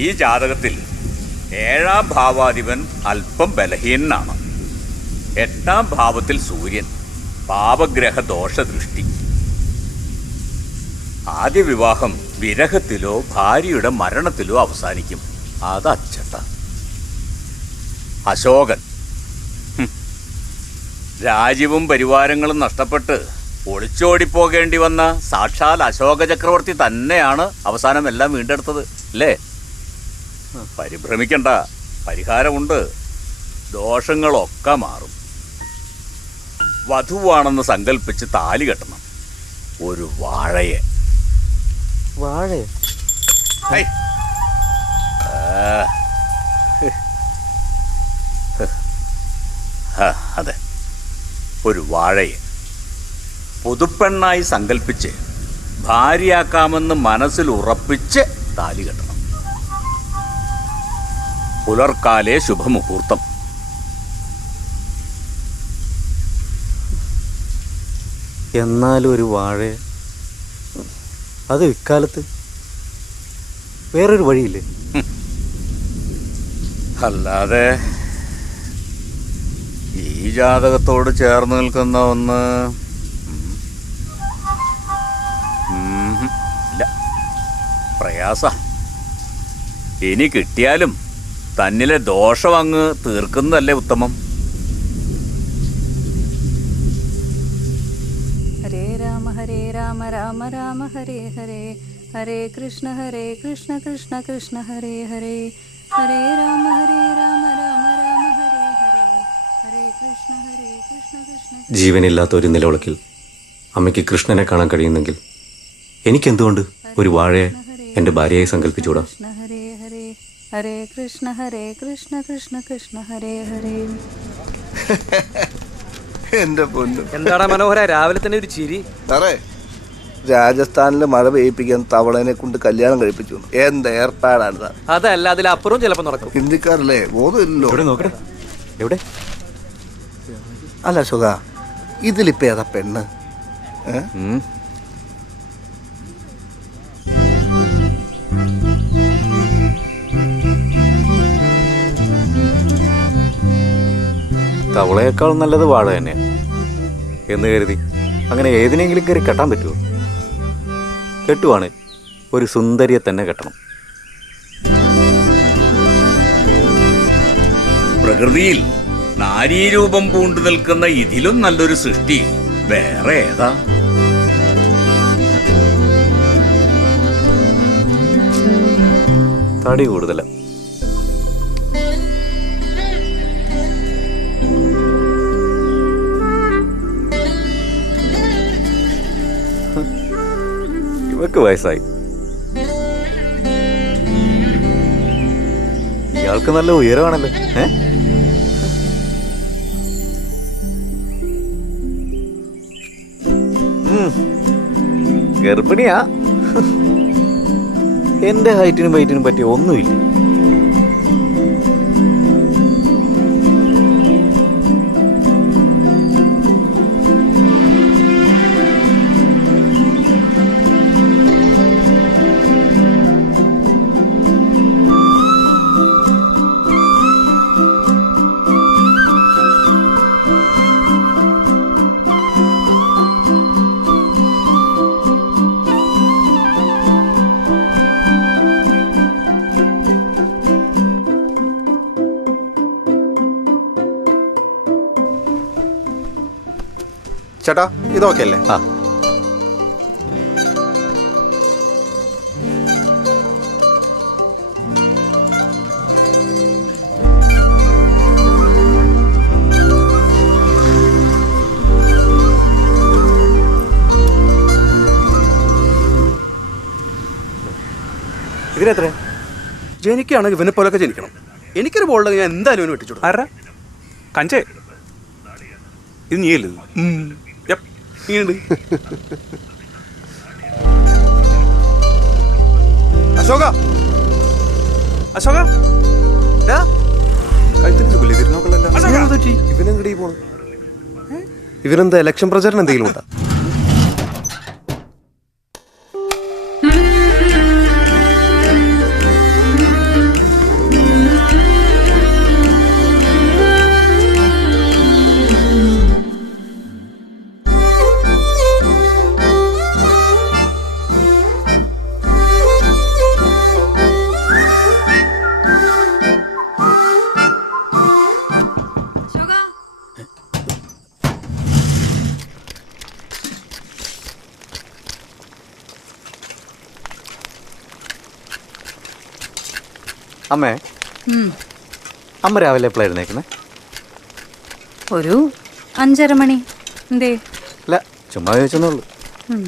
ഈ ജാതകത്തിൽ 7ാം ഭാവാധിപൻ അല്പം ബലഹീനനാണ്. 8ാം ഭാവത്തിൽ സൂര്യൻ, പാപഗ്രഹ ദോഷദൃഷ്ടി. ആദ്യ വിവാഹം വിരഹത്തിലോ ഭാര്യയുടെ മരണത്തിലോ അവസാനിക്കും. അത് അച്ചട്ട. അശോകൻ, രാജ്യവും പരിവാരങ്ങളും നഷ്ടപ്പെട്ട് ഒളിച്ചോടിപ്പോകേണ്ടി വന്ന സാക്ഷാൽ അശോക ചക്രവർത്തി തന്നെയാണ് അവസാനം എല്ലാം വീണ്ടെടുത്തത് അല്ലേ? പരിഭ്രമിക്കണ്ട, പരിഹാരമുണ്ട്. ദോഷങ്ങളൊക്കെ മാറും. വധുവാണെന്ന് സങ്കല്പിച്ച് താലി കെട്ടണം. ഒരു വാഴയെ. വാഴയെ? അതെ, ഒരു വാഴയെ പുതുപ്പെണ്ണായി സങ്കല്പിച്ച് ഭാര്യയാക്കാമെന്ന് മനസ്സിൽ ഉറപ്പിച്ച് താലി കെട്ടണം. പുലർക്കാലേ ശുഭമുഹൂർത്തം. എന്നാലും ഒരു വാഴയെ, അത് ഇക്കാലത്ത് വേറൊരു വഴിയില്ലേ? അല്ലാതെ ഈ ജാതകത്തോട് ചേർന്ന് നിൽക്കുന്ന ഒന്ന് ഇല്ല. പ്രയാസ. ഇനി കിട്ടിയാലും തന്നിലെ ദോഷം അങ്ങ് തീർക്കുന്നതല്ലേ ഉത്തമം. ഹരേ രാമ രാമ രാമ ഹരേ ഹരേ, ഹരേ കൃഷ്ണ കൃഷ്ണ കൃഷ്ണ ഹരേ ഹരേ, ഹരേ രാമ രാമ രാമ ഹരേ ഹരേ, ഹരേ കൃഷ്ണ കൃഷ്ണ. ജീവനില്ലാത്ത ഒരു നിലവിളക്കിൽ അമ്മയ്ക്ക് കൃഷ്ണനെ കാണാൻ കഴിയുന്നെങ്കിൽ എനിക്കെന്തുകൊണ്ട് ഒരു വാഴയെ എൻ്റെ ഭാര്യയായി സങ്കല്പിച്ചുകൂടാ? ഹരേ ഹരേ, ഹരേ കൃഷ്ണ കൃഷ്ണ കൃഷ്ണ ഹരേ ഹരേ. എന്റെ പൊന്നു, എന്താടാ മനോഹര, രാവിലെ തന്നെ ഒരു ചിരി. സാറേ, രാജസ്ഥാനിലെ മഴ പെയ്യിപ്പിക്കാൻ തവളനെ കൊണ്ട് കല്യാണം കഴിപ്പിച്ചു. എന്ത് ഏർപ്പാടാണ് സാർ? അതല്ല, അതിലപ്പുറം ചിലപ്പോൾ നടക്കും. ഹിന്ദിക്കാരല്ലേ, ബോധമില്ലല്ലോ. ഇവിടെ നോക്കട്ടെ. എവിടെ? അല്ല സുഖ, ഇതിലിപ്പോ ഏതാ പെണ്ണ്? തവളയേക്കാൾ നല്ലത് വാഴ തന്നെയാണ് എന്ന് കരുതി അങ്ങനെ ഏതിനെങ്കിലും കയറി കെട്ടാൻ പറ്റുമോ? കെട്ടുവാണ് ഒരു സുന്ദരിയെ തന്നെ കെട്ടണം. പ്രകൃതിയിൽ നാരീരൂപം പൂണ്ടു നിൽക്കുന്ന ഇതിലും നല്ലൊരു സൃഷ്ടി വേറെ ഏതാ? തടി കൂടുതല. ഇവക്ക് വയസ്സായി. ഇയാൾക്ക് നല്ല ഉയരമാണല്ലോ. ഗർഭിണിയാ. എന്റെ ഹൈറ്റിനും വെയിറ്റിനും പറ്റിയ ഒന്നുമില്ല. ചേട്ടാ, ഇതൊക്കെ അല്ലേ? ആ, ഇതിനെത്ര? ജനിക്കുകയാണെങ്കിൽ ഇവനെ പോലൊക്കെ ജനിക്കണം. എനിക്കൊരു ബോളിൽ ഞാൻ എന്തായാലും ഇവന് വെട്ടിച്ചു. ആരാ? കഞ്ചേ, ഇത് നീയല്ലേ? നീയുണ്ട്. അശോക, അശോക, കഴുത്തിന് സുഖമില്ലേ? തിരുനോക്കളല്ല. ഇവനെങ്ങടി പോണു? ഇവനെന്താ ഇലക്ഷൻ പ്രചാരണം എന്തെങ്കിലും ഉണ്ടാ? അമ്മേ, ഉം. അമ്മ രാവിലെ എപ്പോഴാണ് എഴുന്നേക്കുന്നത്? ഒരു 5:30 മണി. എന്തേ? അല്ല, ചുമ്മാ ചോദിച്ചെന്നുള്ളൂ. ഉം.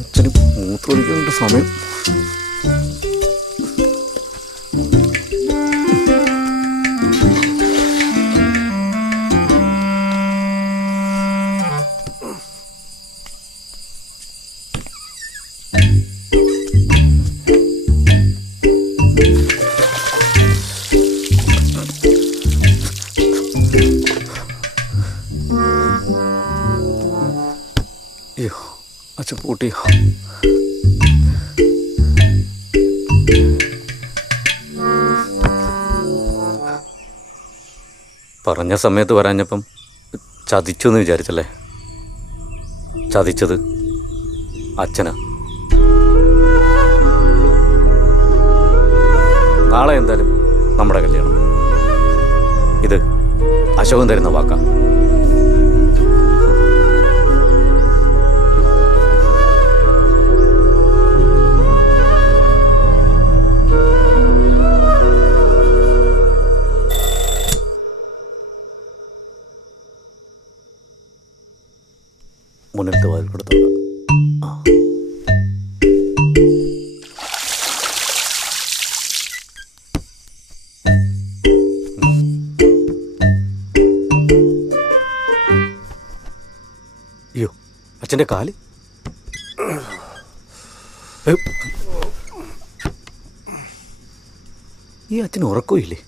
അച്ഛന് മൂത്തൊലിക്കുന്നുണ്ട് സമയം. അയ്യോ, അച്ഛൻ പൂട്ടിയോ? പറഞ്ഞ സമയത്ത് വരാഞ്ഞപ്പം ചതിച്ചു എന്ന് വിചാരിച്ചല്ലേ? ചതിച്ചത് അച്ഛനാ. നാളെ എന്തായാലും നമ്മുടെ കല്യാണം. ഇത് അശോകൻ തരുന്ന വാക്കാ. മുന്നിലത്തെ വാതിൽ കൊടുത്തോളാം. അയ്യോ, അച്ഛൻ്റെ കാല്. ഈ അച്ഛന് ഉറക്കമില്ലേ?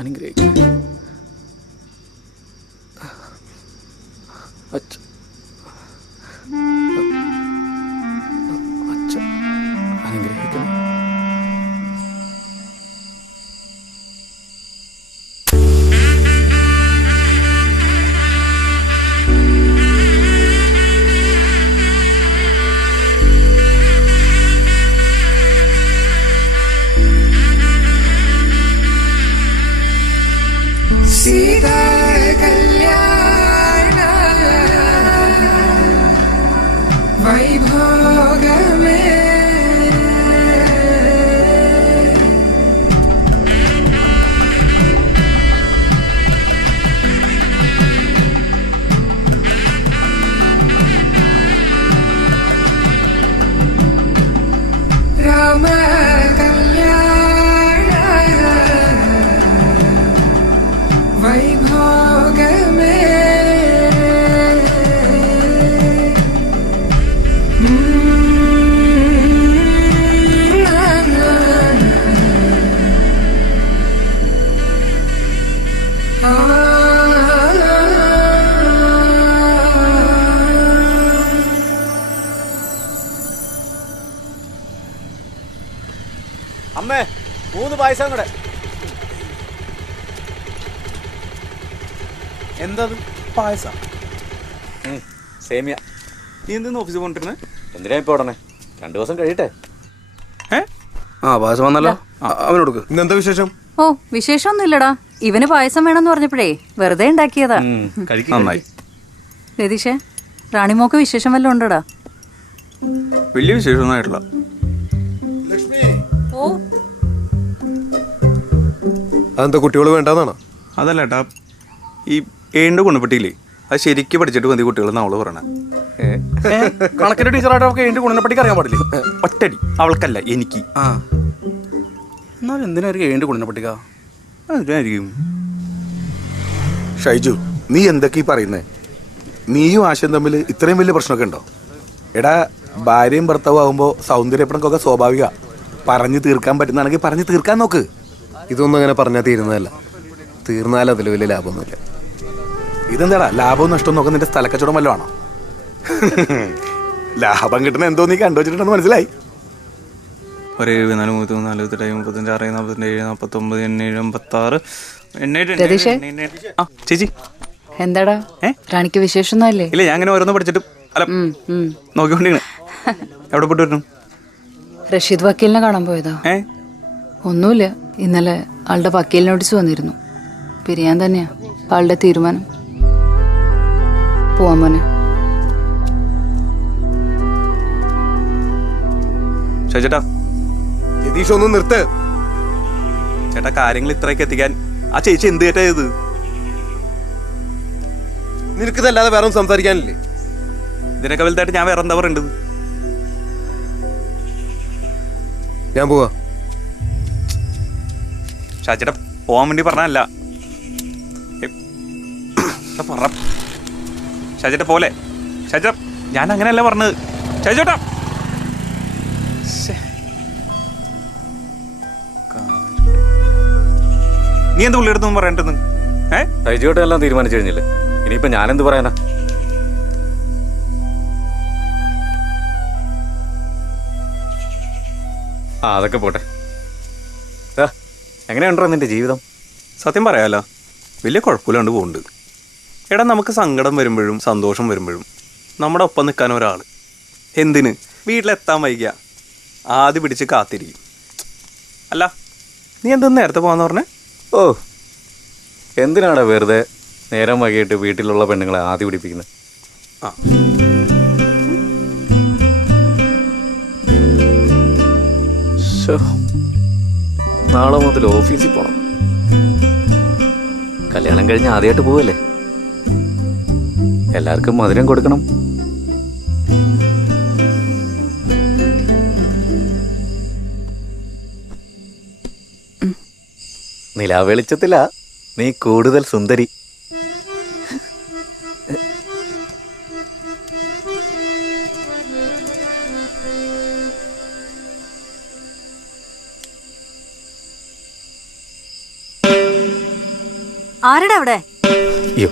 അനുഗ്രഹിക്കണേ അച്ഛൻ. അച്ഛൻ അനുഗ്രഹിക്കണം. അമ്മേ, 3 പായസം കൂടെ. എന്താ പായസം? സേമിയ. നീ എന്തെന്ന് ഓഫീസിൽ പോണ്ടിരുന്നേ? എന്തിനാ ഇപ്പോൾ ഉടനെ? 2 ദിവസം കഴിയട്ടെ. പായസം വന്നല്ലോ, അവനോടുക്ക്. ഇന്നെന്താ വിശേഷം? ഓ, വിശേഷമൊന്നുമില്ലടാ. ഇവന് പായസം വേണമെന്ന് പറഞ്ഞപ്പോഴേ വെറുതെ ഉണ്ടാക്കിയതാ. നന്നായി. രതീഷേ, റാണിമോക്ക് വിശേഷം വല്ലതും ഉണ്ടോടാ? വലിയ വിശേഷമൊന്നും ആയിട്ടില്ല. ഓ അതെന്താ കുട്ടികൾ വേണ്ടെന്നാണോ? അതല്ല ഏട്ടാ, ഈ ഏഴിൻ്റെ ഗുണപ്പെട്ടിയില്ലേ, അത് ശരിക്കും പഠിച്ചിട്ട് മതി കുട്ടികൾ അവള് പറയണേ. കണക്കിന്റെ ടീച്ചറായിട്ട് അവർക്ക് ഏഴിന്റെ ഗുണനെ പറ്റി അറിയാൻ പാടില്ലേ? ഒറ്റടി അവൾക്കല്ല, എനിക്ക്. ആ എന്നാൽ എന്തിനായിരിക്കും ഏഴിന്റെ ഗുണനെ പറ്റിക്ക? അതിനായിരിക്കും. ഷൈജു, നീ എന്തൊക്കെ ഈ പറയുന്നേ? നീയും ആശയും തമ്മിൽ ഇത്രയും വലിയ പ്രശ്നമൊക്കെ ഉണ്ടോ? എടാ, ഭാര്യയും ഭർത്താവും ആകുമ്പോൾ സൗന്ദര്യപ്പണക്കൊക്കെ സ്വാഭാവിക. പറഞ്ഞു തീർക്കാൻ പറ്റുന്നതാണെങ്കിൽ പറഞ്ഞു തീർക്കാൻ നോക്ക്. ഇതൊന്നും അങ്ങനെ പറഞ്ഞാൽ തീരുന്നതല്ല. തീർന്നാൽ അതിൽ വലിയ ലാഭമൊന്നുമില്ല. ഇതെന്താടാ ലാഭവും നഷ്ടവും നോക്കാൻ നിന്റെ സ്ഥലക്കച്ചവടം വല്ലതും ആണോ? ലാഭം കിട്ടണ എന്തോ നീ കണ്ടുവച്ചിട്ടുണ്ടെന്ന് മനസ്സിലായി. ഒരു 74, 33, 45, 46, 47, 49, 87, രതീഷേ? 86. ആ ചേച്ചി, എന്താടാ റാണിക്ക് വിശേഷമൊന്നുമല്ലേ? ഇല്ല, ഞാൻ അങ്ങനെ ഓരോന്ന് പഠിച്ചിട്ട് അല്ല നോക്കിക്കൊണ്ടിരിക്കണേ. എവിടെ പോയിട്ട് വരണം? റഷീദ് വക്കീലിനെ കാണാൻ പോയതാ. ഒന്നുമില്ല, ഇന്നലെ ആളുടെ വക്കീൽ നോട്ടീസ് വന്നിരുന്നു. പിരിയാൻ തന്നെയാ ആളുടെ തീരുമാനം. പോവാൻ മോനെ. ചേട്ടാ, രതീഷ് ഒന്ന് നിർത്ത്. ചേട്ടാ, കാര്യങ്ങൾ ഇത്രയൊക്കെ എത്തിക്കാൻ ആ ചേച്ചി എന്ത് കേട്ടാ ഇത്? നിനക്കിതല്ലാതെ വേറെ ഒന്നും സംസാരിക്കാനില്ലേ? ഇതിനൊക്കെ വലുതായിട്ട് ഞാൻ വേറെ എന്താ പറയേണ്ടത്? ഞാൻ പോവാ. ഷാച്ചേട്ടാ, പോവാൻ വേണ്ടി പറഞ്ഞല്ല. പറ ഷാച്ചേട്ടാ, പോലെ ഷാച്ചേട്ടാ, ഞാൻ അങ്ങനെയല്ല പറഞ്ഞത്. ഷാച്ചേട്ടാ, നീ എന്ത് പുള്ളിയെടുത്തൊന്നും പറയേണ്ടത്? ഷൈജുവേട്ടൻ എല്ലാം തീരുമാനിച്ചു കഴിഞ്ഞില്ലേ, ഇനിയിപ്പോ ഞാനെന്ത് പറയാനാ? ആ അതൊക്കെ പോട്ടെ. എങ്ങനെയുണ്ടോ നിന്റെ ജീവിതം? സത്യം പറയാലോ, വലിയ കുഴപ്പമില്ലാണ്ട് പോകുന്നുണ്ട്. എടാ, നമുക്ക് സങ്കടം വരുമ്പോഴും സന്തോഷം വരുമ്പോഴും നമ്മുടെ ഒപ്പം നിൽക്കാൻ ഒരാൾ. എന്തിന്? വീട്ടിലെത്താൻ വൈകിയ ആദ്യം പിടിച്ച് കാത്തിരിക്കും. അല്ല, നീ എന്തെന്ന് നേരത്തെ പോകാന്ന് പറഞ്ഞേ? ഓ, എന്തിനാണ് വെറുതെ നേരം വൈകിട്ട് വീട്ടിലുള്ള പെണ്ണുങ്ങളെ ആദ്യ പിടിപ്പിക്കുന്നത്? ആ, നാളെ മുതൽ ഓഫീസിൽ പോണം. കല്യാണം കഴിഞ്ഞ് ആദ്യമായിട്ട് പോവല്ലേ, എല്ലാവർക്കും മധുരം കൊടുക്കണം. നിലാവെളിച്ചത്തിലാ നീ കൂടുതൽ സുന്ദരി. ആരുടെ അവിടെ? അയ്യോ,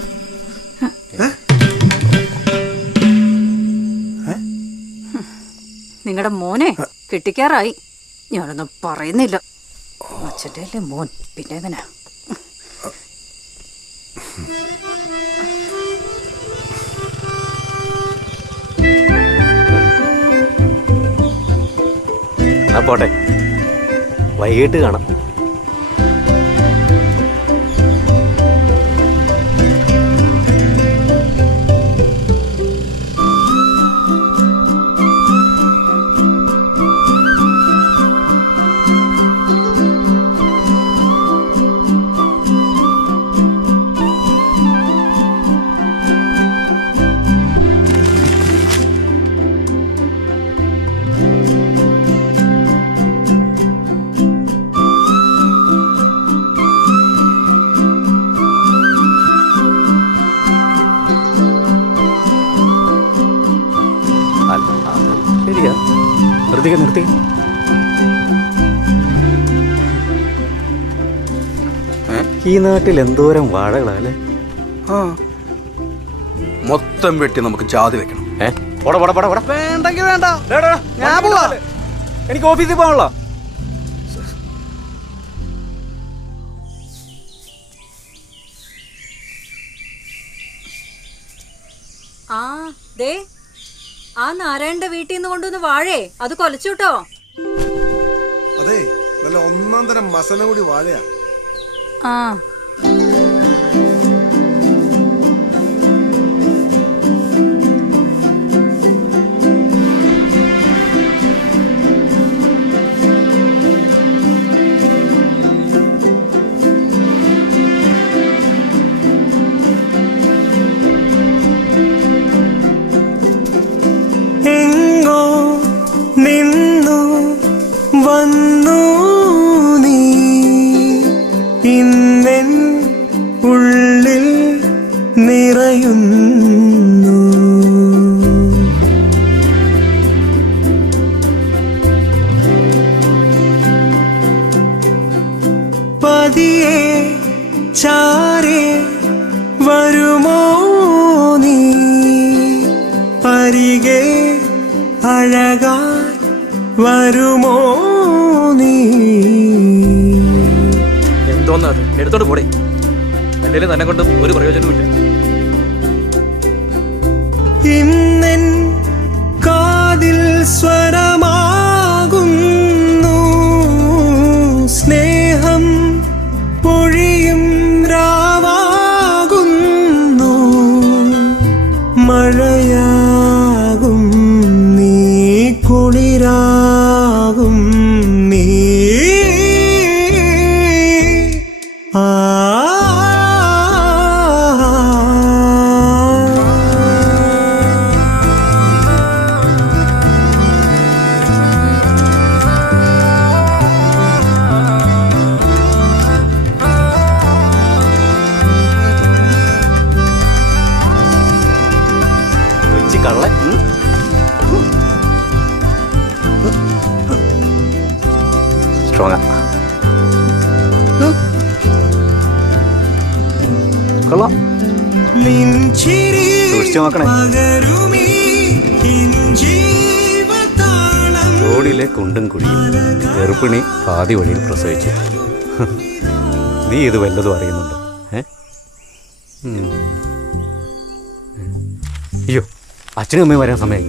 നിങ്ങളുടെ മോനെ കെട്ടിക്കാറായി. ഞാനൊന്നും പറയുന്നില്ല. അച്ഛൻ്റെ അല്ലേ മോൻ, പിന്നെ എങ്ങനാ? എന്നാ പോട്ടെ, വൈകിട്ട് കാണാം. ശരിയാ, നിർത്തി. ഈ നാട്ടിൽ എന്തോരം വാഴകളല്ലേ. ആ മൊത്തം വെട്ടി നമുക്ക് ജാതി വെക്കണം. വേണ്ടെങ്കിൽ വേണ്ട, ഞാൻ പോവാ. എനിക്ക് ഓഫീസിൽ പോകാനുള്ള. ആ ദേ, ആ നാരായണന്റെ വീട്ടിൽ നിന്ന് കൊണ്ടുവന്ന് വാഴേ അത് കൊലച്ചുട്ടോ. അതെ, നല്ല ഒന്നാം തരം മസന കൂടി വാഴയാ. ആ ഇന്നെൻ ഉള്ളിൽ നിറയുന്നു. പതിയെ ചാരെ വരുമോ നീ, അരികെ അഴകായി വരുമോ നീ. എന്തോന്നാ അത്? എടുത്തോണ്ട് പോടേ. അല്ലെങ്കിൽ തന്നെ കൊണ്ട് ഒരു പ്രയോജനവുമില്ല. ഇന്നെൻ കാതിൽ സ്വരമാകുന്നു, സ്നേഹം പൊഴിയും രാവാകുന്നു. മഴയാകും നീ, കുളിരാകും നീ. ആ കള്ള സ്ട്രോങ്ങാ കൊള്ളാം. സൂക്ഷിച്ചു നോക്കണേ. റോഡിലെ കുണ്ടും കുഴിയും ഗർഭിണി പാതി വഴിയിൽ പ്രസവിച്ചു. നീ ഇത് വല്ലതും അറിയുന്നുണ്ടോ? അയ്യോ, അച്ഛനും അമ്മയും വരാൻ സമയം.